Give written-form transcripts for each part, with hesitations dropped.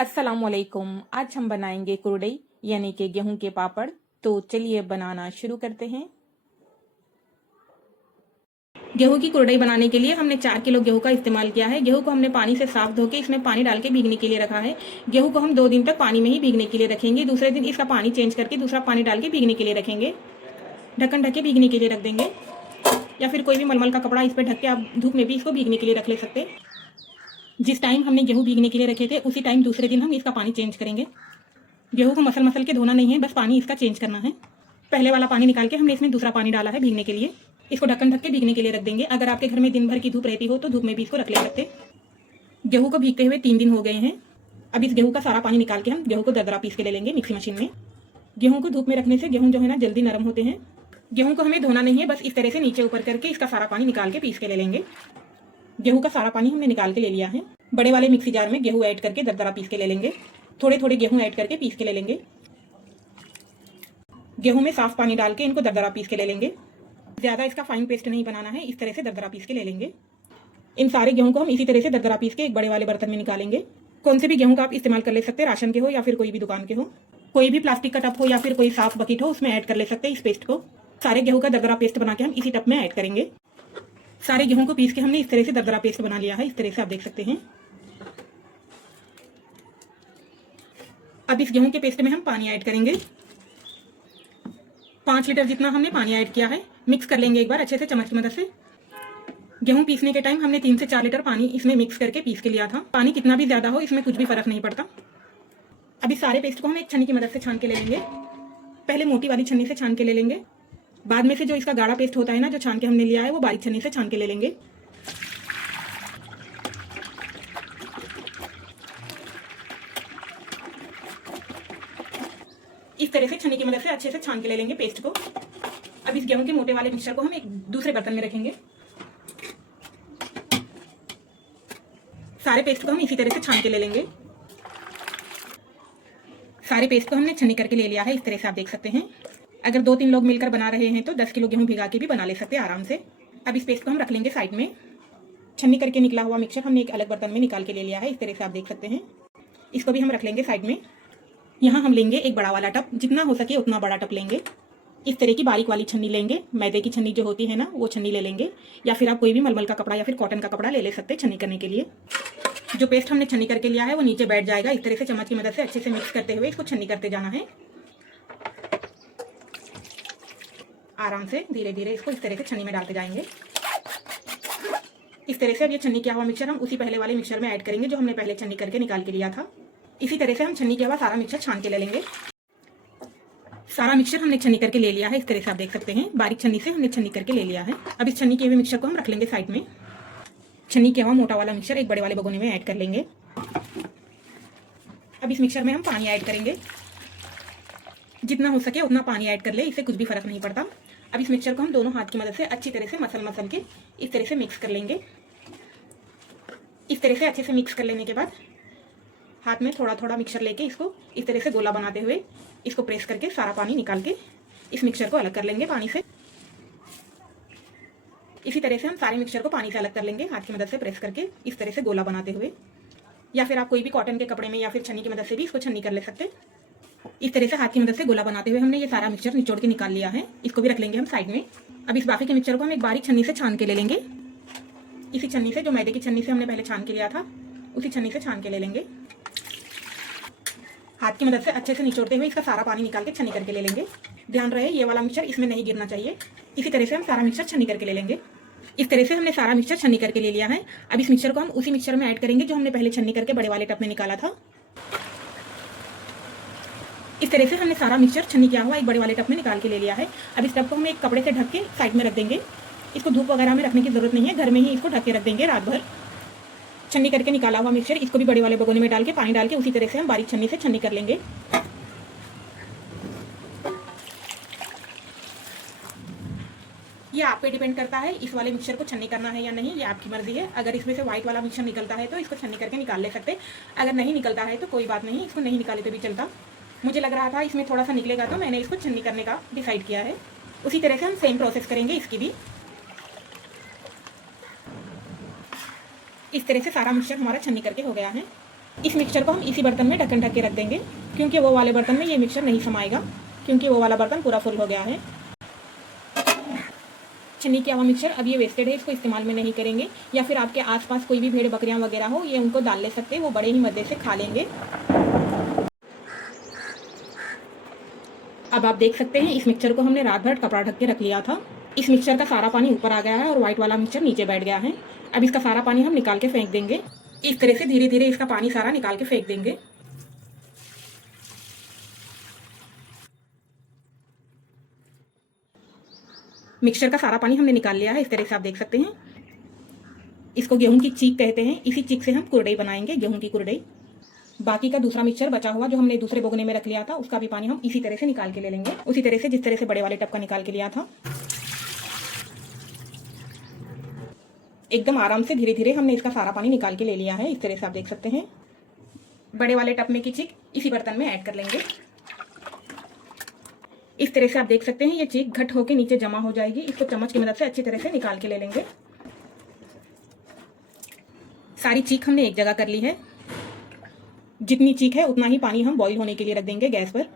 अस्सलामुअलैकुम। आज हम बनाएंगे कुरडई यानी कि गेहूं के पापड़। तो चलिए बनाना शुरू करते हैं। गेहूं की कुरडई बनाने के लिए हमने 4 किलो गेहूं का इस्तेमाल किया है। गेहूं को हमने पानी से साफ धो के इसमें पानी डाल के भीगने के लिए रखा है। गेहूं को हम 2 दिन तक पानी में ही भीगने के लिए रखेंगे। दूसरे दिन इसका पानी चेंज करके दूसरा पानी डाल के भीगने के लिए रखेंगे। ढक्कन ढक के भीगने के लिए रख देंगे, या फिर कोई भी मलमल का कपड़ा इस पर ढक के आप धूप में भी इसको भीगने के लिए रख ले सकते। जिस टाइम हमने गेहूं भीगने के लिए रखे थे उसी टाइम दूसरे दिन हम इसका पानी चेंज करेंगे। गेहूं को मसल मसल के धोना नहीं है, बस पानी इसका चेंज करना है। पहले वाला पानी निकाल के हमने इसमें दूसरा पानी डाला है भीगने के लिए। इसको ढक्कन ढक के भीगने के लिए रख देंगे। अगर आपके घर में दिन भर की धूप रहती हो तो धूप में भी इसको रख ले सकते। गेहूं को भीगते हुए 3 दिन हो गए हैं। अब इस गेहूं का सारा पानी निकाल के हम गेहूं को दरदरा पीस के ले लेंगे मिक्सी मशीन में। गेहूं को धूप में रखने से गेहूं जो है ना जल्दी नरम होते हैं। गेहूं को हमें धोना नहीं है, बस इस तरह से नीचे ऊपर करके इसका सारा पानी निकाल के पीस के ले लेंगे। गेहूं का सारा पानी हमने निकाल के ले लिया है। बड़े वाले मिक्सी जार में गेहूं ऐड करके दरदरा पीस के ले लेंगे। थोड़े थोड़े गेहूं ऐड करके पीस के ले लेंगे। गेहूं में साफ पानी डाल के इनको दरदरा पीस के ले लेंगे। ज़्यादा इसका फाइन पेस्ट नहीं बनाना है, इस तरह से दरदरा पीस के ले लेंगे। इन सारे गेहूं को हम इसी तरह से दरदरा पीस के एक बड़े वाले बर्तन में निकालेंगे। कौन से भी गेहूं का आप इस्तेमाल कर ले सकते हैं, राशन के हो या फिर कोई भी दुकान के हो। कोई भी प्लास्टिक का टप हो या फिर कोई साफ बकेट हो, उसमें ऐड कर ले सकते हैं इस पेस्ट को। सारे गेहूं का दरदरा पेस्ट बना के हम इसी टप में ऐड करेंगे। सारे गेहूं को पीस के हमने इस तरह से दरदरा पेस्ट बना लिया है, इस तरह से आप देख सकते हैं। अब इस गेहूं के पेस्ट में हम पानी ऐड करेंगे। 5 लीटर जितना हमने पानी ऐड किया है। मिक्स कर लेंगे एक बार अच्छे से चम्मच की मदद से। गेहूं पीसने के टाइम हमने 3 से 4 लीटर पानी इसमें मिक्स करके पीस के लिया था। पानी कितना भी ज्यादा हो इसमें कुछ भी फर्क नहीं पड़ता। अब इस सारे पेस्ट को हम एक छन्नी की मदद से छान के ले लेंगे। पहले मोटी वाली छन्नी से छान के ले लेंगे। बाद में से जो इसका गाढ़ा पेस्ट होता है ना, जो छान के हमने लिया है, वो बारीक छन्नी से छान के ले लेंगे। इस तरह से छन्नी की मदद से अच्छे से छान के ले लेंगे पेस्ट को। अब इस गेहूं के मोटे वाले मिक्सचर को हम एक दूसरे बर्तन में रखेंगे। सारे पेस्ट को हम इसी तरह से छान के ले लेंगे। सारे पेस्ट को हमने छन्नी करके ले लिया है, इस तरह से आप देख सकते हैं। अगर 2-3 लोग मिलकर बना रहे हैं तो 10 किलो गेहूं भिगा के भी बना ले सकते हैं आराम से। अब इस पेस्ट को हम रख लेंगे साइड में। छन्नी करके निकला हुआ मिक्सचर हमने एक अलग बर्तन में निकाल के ले लिया है, इस तरह से आप देख सकते हैं। इसको भी हम रख लेंगे साइड में। यहाँ हम लेंगे एक बड़ा वाला टप, जितना हो सके उतना बड़ा टप लेंगे। इस तरह की बारीक वाली छन्नी लेंगे। मैदे की छन्नी जो होती है ना, वो छन्नी ले लेंगे, या फिर आप कोई भी मलमल का कपड़ा या फिर कॉटन का कपड़ा ले सकते हैं छन्नी करने के लिए। जो पेस्ट हमने छन्नी करके लिया है वो नीचे बैठ जाएगा। इस तरह से चम्मच की मदद से अच्छे से मिक्स करते हुए इसको छन्नी करते जाना है। आराम से धीरे धीरे इसको इस तरह से छन्नी में डालते जाएंगे। इस तरह से अब ये छन्नी किया हुआ मिक्सचर हम उसी पहले वाले मिक्सचर में ऐड करेंगे जो हमने पहले छन्नी करके निकाल के लिया था। इसी तरह से हम छन्नी किया हुआ सारा मिक्सचर छान के ले लेंगे। सारा मिक्सचर हमने छन्नी करके ले लिया है, इस तरह से आप देख सकते हैं। बारीक छन्नी से हमने छन्नी करके ले लिया है। अब इस छन्नी किए हुए मिक्सचर को हम रख लेंगे साइड में। छन्नी किया हुआ मोटा वाला मिक्सचर एक बड़े वाले भगोने में ऐड कर लेंगे। अब इस मिक्सचर में हम पानी ऐड करेंगे। जितना हो सके उतना पानी ऐड कर ले, इससे कुछ भी फर्क नहीं पड़ता। अब इस मिक्सचर को हम दोनों हाथ की मदद से अच्छी तरह से मसल के इस तरह से मिक्स कर लेंगे। इस तरह से अच्छे से मिक्स कर लेने के बाद हाथ में थोड़ा थोड़ा मिक्सचर लेके इसको इस तरह से गोला बनाते हुए इसको प्रेस करके सारा पानी निकाल के इस मिक्सचर को अलग कर लेंगे पानी से। इसी तरह से हम सारे मिक्सचर को पानी से अलग कर लेंगे, हाथ की मदद से प्रेस करके इस तरह से गोला बनाते हुए। या फिर आप कोई भी कॉटन के कपड़े में या फिर छन्नी की मदद से भी इसको छन्नी कर ले सकते। इस तरह से हाथ की मदद से गोला बनाते हुए हमने ये सारा मिक्सचर निचोड़ के निकाल लिया है। इसको भी रख लेंगे हम साइड में। अब इस बाकी के मिक्सचर को हम एक बारीक छन्नी से छान के ले लेंगे। इसी छन्नी से, जो मैदे की छन्नी से हमने पहले छान के लिया था, उसी छन्नी से छान के ले लेंगे। हाथ की मदद से अच्छे से निचोड़ते हुए इसका सारा पानी निकाल के छन्नी करके ले लेंगे। ध्यान रहे ये वाला मिक्सचर इसमें नहीं गिरना चाहिए। इसी तरह से हम सारा मिक्सचर छन्नी करके ले लेंगे। इस तरह से हमने सारा मिक्सचर छन्नी करके ले लिया है। अब इस मिक्सचर को हम उसी मिक्सचर में ऐड करेंगे जो हमने पहले छन्नी करके बड़े वाले टप में निकाला था। इस तरह से हमने सारा मिक्सचर छन्नी किया हुआ एक बड़े वाले टप में निकाल के ले लिया है। अब इस टप को हम एक कपड़े से ढक के साइड में रख देंगे। इसको धूप वगैरह में रखने की जरूरत नहीं है, घर में ही इसको ढक के रख देंगे रात भर। छन्नी करके निकाला हुआ मिक्सचर इसको भी बड़े वाले भगोने में डाल के पानी डाल के उसी तरह से हम बारीक छन्नी से छन्नी कर लेंगे। ये आप पे डिपेंड करता है इस वाले मिक्सचर को छन्नी करना है या नहीं, ये आपकी मर्जी है। अगर इसमें से व्हाइट वाला मिक्सचर निकलता है तो इसको छन्नी करके निकाल ले सकते। अगर नहीं निकलता है तो कोई बात नहीं, इसको नहीं निकाले तो भी चलता। मुझे लग रहा था इसमें थोड़ा सा निकलेगा तो मैंने इसको छन्नी करने का डिसाइड किया है। उसी तरह से हम सेम प्रोसेस करेंगे इसकी भी। इस तरह से सारा मिक्सचर हमारा छन्नी करके हो गया है। इस मिक्सचर को हम इसी बर्तन में ढक्कन ढक के रख देंगे, क्योंकि वो वाले बर्तन में ये मिक्सचर नहीं समाएगा, क्योंकि वो वाला बर्तन पूरा फुल हो गया है। छन्नी किया हुआ मिक्सचर अब ये वेस्टेड है, इसको इस्तेमाल में नहीं करेंगे। या फिर आपके आसपास कोई भी भेड़ बकरियां वगैरह हो, ये उनको डाल ले सकते हैं, वो बड़े ही मज़े से खा लेंगे। अब आप देख सकते हैं इस मिक्सचर को हमने रात भर कपड़ा ढक के रख लिया था। इस मिक्सचर का सारा पानी ऊपर आ गया है और व्हाइट वाला मिक्सचर नीचे बैठ गया है। अब इसका सारा पानी हम निकाल के फेंक देंगे। इस तरह से धीरे धीरे इसका पानी सारा निकाल के फेंक देंगे। मिक्सचर का सारा पानी हमने निकाल लिया है, इस तरह से आप देख सकते हैं। इसको गेहूं की चीक कहते हैं, इसी चीक से हम कुरडई बनाएंगे, गेहूं की कुरडई। बाकी का दूसरा मिक्सचर बचा हुआ जो हमने दूसरे बोगने में रख लिया था, उसका भी पानी हम इसी तरह से निकाल के ले लेंगे, उसी तरह से जिस तरह से बड़े वाले टब का निकाल के लिया था। एकदम आराम से धीरे धीरे हमने इसका सारा पानी निकाल के ले लिया है, इस तरह से आप देख सकते हैं। बड़े वाले टब में की चीक इसी बर्तन में ऐड कर लेंगे। इस तरह से आप देख सकते हैं ये चीक घट होकर नीचे जमा हो जाएगी। इसको चम्मच की मदद से अच्छी तरह से निकाल के ले लेंगे। सारी चीक हमने एक जगह कर ली है। जितनी चीक है उतना ही पानी हम बॉईल होने के लिए रख देंगे गैस पर।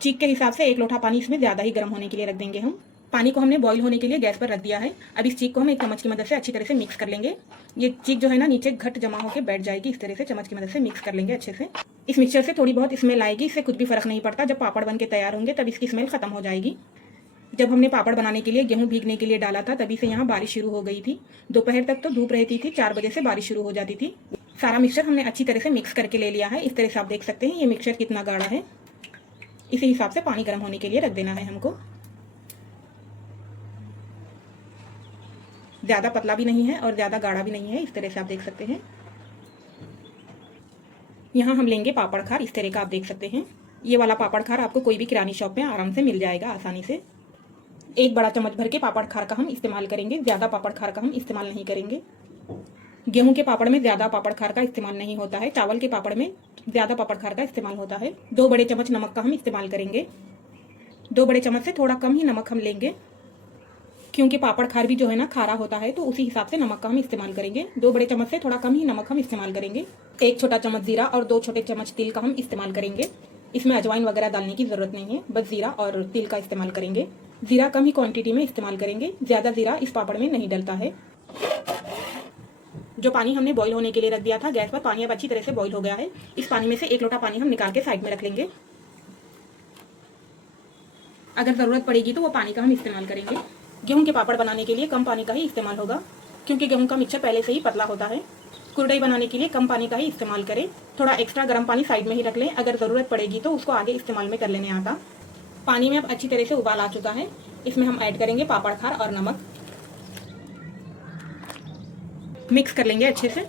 चीक के हिसाब से 1 लोटा पानी इसमें ज़्यादा ही गर्म होने के लिए रख देंगे हम। पानी को हमने बॉईल होने के लिए गैस पर रख दिया है। अब इस चीक को हम एक चम्मच की मदद से अच्छी तरह से मिक्स कर लेंगे। ये चीक जो है ना नीचे घट जमा होकर बैठ जाएगी, इस तरह से चम्मच की मदद से मिक्स कर लेंगे अच्छे से। इस मिक्सचर से थोड़ी बहुत स्मेल आएगी, इससे कुछ भी फर्क नहीं पड़ता। जब पापड़ बन के तैयार होंगे तब इसकी स्मेल खत्म हो जाएगी। जब हमने पापड़ बनाने के लिए गेहूं भीगने के लिए डाला था तभी से यहाँ बारिश शुरू हो गई थी। दोपहर तक तो धूप रहती थी, 4 बजे से बारिश शुरू हो जाती थी। सारा मिक्सचर हमने अच्छी तरह से मिक्स करके ले लिया है। इस तरह से आप देख सकते हैं ये मिक्सचर कितना गाढ़ा है। इसी हिसाब से पानी गर्म होने के लिए रख देना है हमको। ज़्यादा पतला भी नहीं है और ज़्यादा गाढ़ा भी नहीं है, इस तरह से आप देख सकते हैं। यहाँ हम लेंगे पापड़ खार, इस तरह का आप देख सकते हैं। ये वाला पापड़ खार आपको कोई भी किरानी शॉप में आराम से मिल जाएगा आसानी से। 1 बड़ा चम्मच भर के पापड़ खार का हम इस्तेमाल करेंगे, ज़्यादा पापड़ खार का हम इस्तेमाल नहीं करेंगे। गेहूं के पापड़ में ज़्यादा पापड़ खार का इस्तेमाल नहीं होता है, चावल के पापड़ में ज़्यादा पापड़ खार का इस्तेमाल होता है। 2 बड़े चम्मच नमक का हम इस्तेमाल करेंगे। 2 बड़े चम्मच से थोड़ा कम ही नमक हम लेंगे, क्योंकि पापड़ खार भी जो है ना खारा होता है, तो उसी हिसाब से नमक का हम इस्तेमाल करेंगे। 2 बड़े चम्मच से थोड़ा कम ही नमक हम इस्तेमाल करेंगे। 1 छोटा चम्मच जीरा और 2 छोटे चम्मच तिल का हम इस्तेमाल करेंगे। इसमें अजवाइन वगैरह डालने की ज़रूरत नहीं है, बस जीरा और तिल का इस्तेमाल करेंगे। जीरा कम ही क्वांटिटी में इस्तेमाल करेंगे, ज़्यादा जीरा इस पापड़ में नहीं डलता है। जो पानी हमने बॉईल होने के लिए रख दिया था गैस पर, पानी अब अच्छी तरह से बॉईल हो गया है। इस पानी में से 1 लोटा पानी हम निकाल के साइड में रख लेंगे। अगर ज़रूरत पड़ेगी तो वो पानी का हम इस्तेमाल करेंगे। गेहूं के पापड़ बनाने के लिए कम पानी का ही इस्तेमाल होगा, क्योंकि गेहूं का मिक्सचर पहले से ही पतला होता है। कुरडई बनाने के लिए कम पानी का ही इस्तेमाल करें। थोड़ा एक्स्ट्रा गर्म पानी साइड में ही रख लें, अगर ज़रूरत पड़ेगी तो उसको आगे इस्तेमाल में कर लेने आता। पानी में अब अच्छी तरह से उबाल आ चुका है। इसमें हम ऐड करेंगे पापड़ खार और नमक। मिक्स कर लेंगे अच्छे से।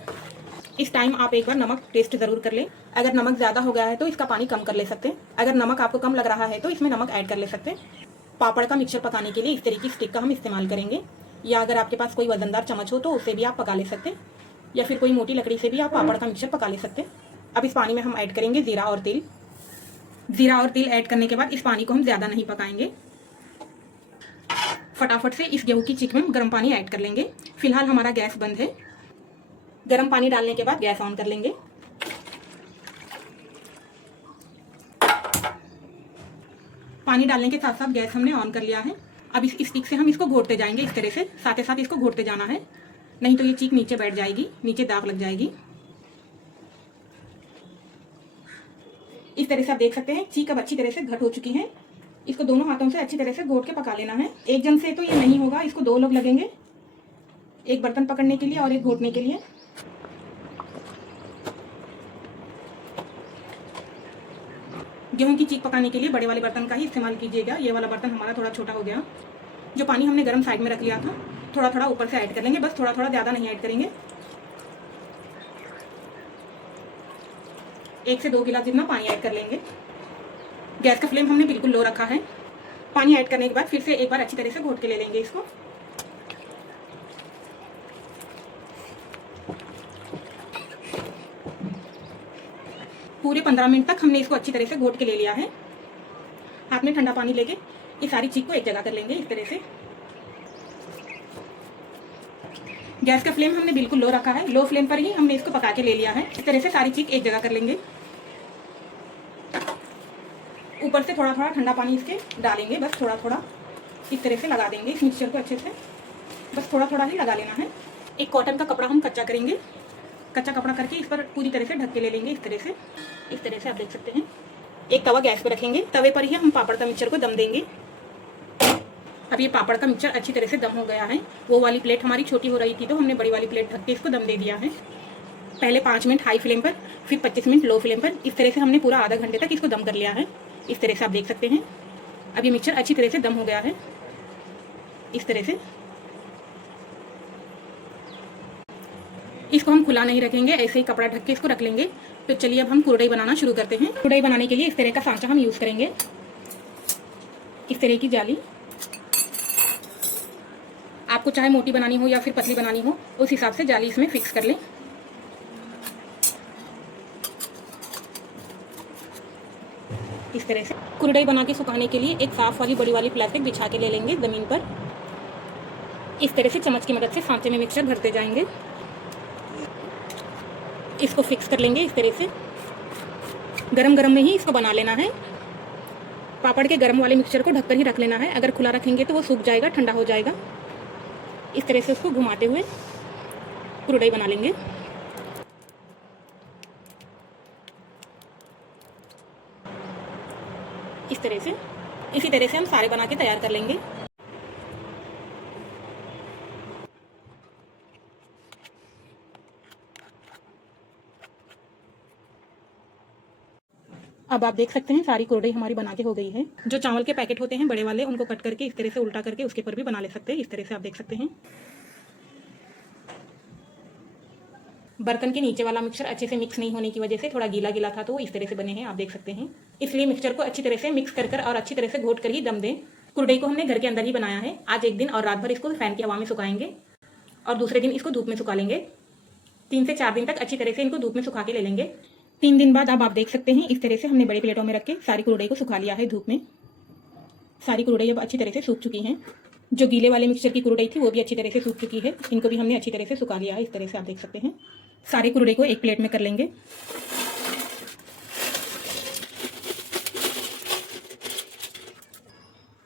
इस टाइम आप एक बार नमक टेस्ट ज़रूर कर लें। अगर नमक ज़्यादा हो गया है तो इसका पानी कम कर ले सकते हैं। अगर नमक आपको कम लग रहा है तो इसमें नमक ऐड कर ले सकते हैं। पापड़ का मिक्सचर पकाने के लिए इस तरह की स्टिक का हम इस्तेमाल करेंगे, या अगर आपके पास कोई वजनदार चम्मच हो तो उससे भी आप पका ले सकते हैं, या फिर कोई मोटी लकड़ी से भी आप पापड़ का मिक्सचर पका ले सकते हैं। अब इस पानी में हम ऐड करेंगे जीरा और तिल। जीरा और तिल ऐड करने के बाद इस पानी को हम ज़्यादा नहीं पकाएंगे। फटाफट से इस गेहूं की चिक में गर्म पानी ऐड कर लेंगे। फिलहाल हमारा गैस बंद है। गर्म पानी डालने के बाद गैस ऑन कर लेंगे। पानी डालने के साथ साथ गैस हमने ऑन कर लिया है। अब इस स्टिक से हम इसको घोटते जाएंगे, इस तरह से साथ ही साथ इसको घोटते जाना है, नहीं तो ये चीक नीचे बैठ जाएगी, नीचे दाग लग जाएगी। इस तरह से आप देख सकते हैं चीक अब अच्छी तरह से घट हो चुकी है। इसको दोनों हाथों से अच्छी तरह से घोट के पका लेना है। एक जन से तो ये नहीं होगा, इसको 2 लोग लगेंगे, एक बर्तन पकड़ने के लिए और एक घोटने के लिए। गेहूं की चीक पकाने के लिए बड़े वाले बर्तन का ही इस्तेमाल कीजिएगा। ये वाला बर्तन हमारा थोड़ा छोटा हो गया। जो पानी हमने गर्म साइड में रख लिया था थोड़ा थोड़ा ऊपर से ऐड कर लेंगे, बस थोड़ा थोड़ा, ज़्यादा नहीं ऐड करेंगे। 1 से 2 गिलास जितना पानी ऐड कर लेंगे। गैस का फ्लेम हमने बिल्कुल लो रखा है। पानी ऐड करने के बाद फिर से एक बार अच्छी तरह से घोट के ले लेंगे इसको। पूरे 15 मिनट तक हमने इसको अच्छी तरह से घोट के ले लिया है। हाथ में ठंडा पानी लेके ये सारी चीक को एक जगह कर लेंगे इस तरह से। गैस का फ्लेम हमने बिल्कुल लो रखा है। लो फ्लेम पर ही हमने इसको पका के ले लिया है। इस तरह से सारी चीज़ एक जगह कर लेंगे। ऊपर से थोड़ा थोड़ा ठंडा पानी इसके डालेंगे, बस थोड़ा थोड़ा इस तरह से लगा देंगे इस मिक्सचर को अच्छे से। बस थोड़ा थोड़ा ही लगा लेना है। एक कॉटन का कपड़ा हम कच्चा करेंगे। कच्चा कपड़ा करके इस पर पूरी तरह से ढक के ले लेंगे इस तरह से। इस तरह से आप देख सकते हैं। एक तवा गैस पर रखेंगे। तवे पर ही हम पापड़ का मिक्सचर को दम देंगे। अब ये पापड़ का मिक्सचर अच्छी तरह से दम हो गया है। वो वाली प्लेट हमारी छोटी हो रही थी तो हमने बड़ी वाली प्लेट ढक के इसको दम दे दिया है। पहले 5 मिनट हाई फ्लेम पर, फिर 25 मिनट लो फ्लेम पर। इस तरह से हमने पूरा आधा घंटे तक इसको दम कर लिया है। इस तरह से आप देख सकते हैं। अब ये मिक्सचर अच्छी तरह से दम हो गया है इस तरह से। इसको हम खुला नहीं रखेंगे, ऐसे ही कपड़ा ढक के इसको रख लेंगे। तो चलिए अब हम कुरडई बनाना शुरू करते हैं। कुरडई बनाने के लिए इस तरह का सांचा हम यूज़ करेंगे। इस तरह की जाली, आपको चाहे मोटी बनानी हो या फिर पतली बनानी हो उस हिसाब से जाली इसमें फिक्स कर लें। इस तरह से कुरडई बना के सुखाने के लिए एक साफ वाली बड़ी वाली प्लास्टिक बिछा के ले लेंगे ज़मीन पर। इस तरह से चम्मच की मदद से सांचे में मिक्सचर भरते जाएंगे। इसको फिक्स कर लेंगे इस तरह से। गरम गरम में ही इसको बना लेना है। पापड़ के गरम वाले मिक्सचर को ढककर ही रख लेना है। अगर खुला रखेंगे तो वो सूख जाएगा, ठंडा हो जाएगा। इस तरह से उसको घुमाते हुए कुरडई बना लेंगे। इस तरह से, इसी तरह से हम सारे बना के तैयार कर लेंगे। अब आप देख सकते हैं सारी कुरडई हमारी बना के हो गई है। जो चावल के पैकेट होते हैं बड़े वाले, उनको कट करके इस तरह से उल्टा करके उसके ऊपर भी बना ले सकते हैं। इस तरह से आप देख सकते हैं। बर्तन के नीचे वाला मिक्सचर अच्छे से मिक्स नहीं होने की वजह से थोड़ा गीला गीला था, तो वो इस तरह से बने हैं, आप देख सकते हैं। इसलिए मिक्सचर को अच्छी तरह से मिक्स कर और अच्छी तरह से घोट कर ही दम दें। कुरडई को हमने घर के अंदर ही बनाया है। आज एक दिन और रात भर इसको फैन की हवा में सुखाएंगे और दूसरे दिन इसको धूप में सुखा लेंगे। 3 से 4 दिन तक अच्छी तरह से इनको धूप में सुखा के ले लेंगे। 3 दिन बाद अब आप देख सकते हैं इस तरह से हमने बड़ी प्लेटों में रख के सारी कुरडई को सुखा लिया है धूप में। सारी कुरडई अब अच्छी तरह से सूख चुकी हैं। जो गीले वाले मिक्सचर की कुरडई थी वो भी अच्छी तरह से सूख चुकी है। इनको भी हमने अच्छी तरह से सुखा लिया है। इस तरह से आप देख सकते हैं। सारी कुरडई को एक प्लेट में कर लेंगे।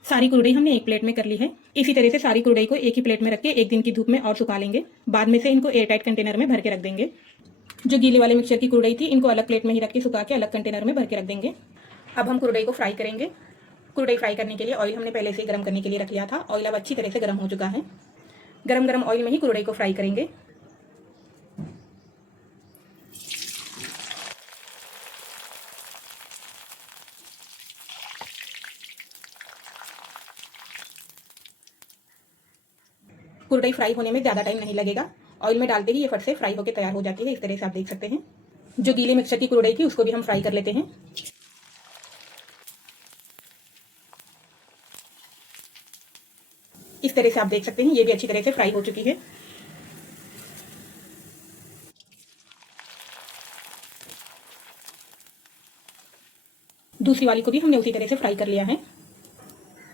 सारी कुरडई हमने एक प्लेट में कर ली है। इसी तरह से सारी कुरडई को एक ही प्लेट में रख के एक दिन की धूप में और सुखा लेंगे। बाद में से इनको एयरटाइट कंटेनर में भर के रख देंगे। जो गीले वाले मिक्सचर की कुरडई थी इनको अलग प्लेट में ही रख के सुखा के अलग कंटेनर में भर के रख देंगे। अब हम कुरडई को फ्राई करेंगे। कुरडई फ्राई करने के लिए ऑयल हमने पहले से ही गर्म करने के लिए रख लिया था। ऑयल अब अच्छी तरह से गर्म हो चुका है। गरम गरम ऑयल में ही कुरडई को फ्राई करेंगे। कुरडई फ्राई होने में ज़्यादा टाइम नहीं लगेगा। ऑयल में डालते ही ये फट से फ्राई होकर तैयार हो जाती है। इस तरह से आप देख सकते हैं। जो गीले मिक्सचर की कुरडई थी उसको भी हम फ्राई कर लेते हैं। इस तरह से आप देख सकते हैं ये भी अच्छी तरह से फ्राई हो चुकी है। दूसरी वाली को भी हमने उसी तरह से फ्राई कर लिया है।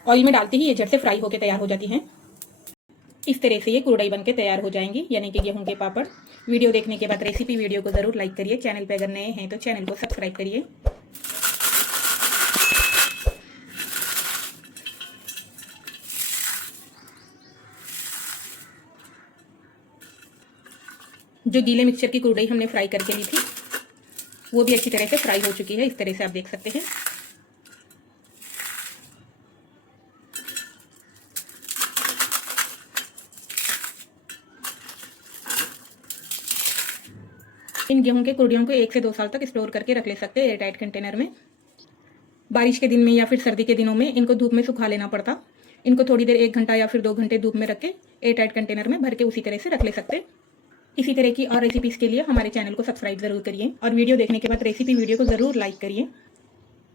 ऑयल में डालते ही ये झट से फ्राई होकर तैयार हो जाती हैं। इस तरह से ये कुरडई बनके तैयार हो जाएंगी, यानी कि गेहूं के पापड़। वीडियो देखने के बाद रेसिपी वीडियो को ज़रूर लाइक करिए। चैनल पे अगर नए हैं तो चैनल को सब्सक्राइब करिए। जो गीले मिक्सचर की कुरडई हमने फ्राई करके ली थी वो भी अच्छी तरह से फ्राई हो चुकी है। इस तरह से आप देख सकते हैं। इन गेहूं के कुरडियों को 1 से 2 साल तक स्टोर करके रख ले सकते हैं एयरटाइट कंटेनर में। बारिश के दिन में या फिर सर्दी के दिनों में इनको धूप में सुखा लेना पड़ता। इनको थोड़ी देर 1 घंटा या फिर 2 घंटे धूप में रख के एयरटाइट कंटेनर में भर के उसी तरह से रख ले सकते। इसी तरह की और रेसिपीज़ के लिए हमारे चैनल को सब्सक्राइब ज़रूर करिए और वीडियो देखने के बाद रेसिपी वीडियो को ज़रूर लाइक करिए।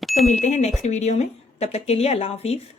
तो मिलते हैं नेक्स्ट वीडियो में। तब तक के लिए अल्लाह हाफिज़।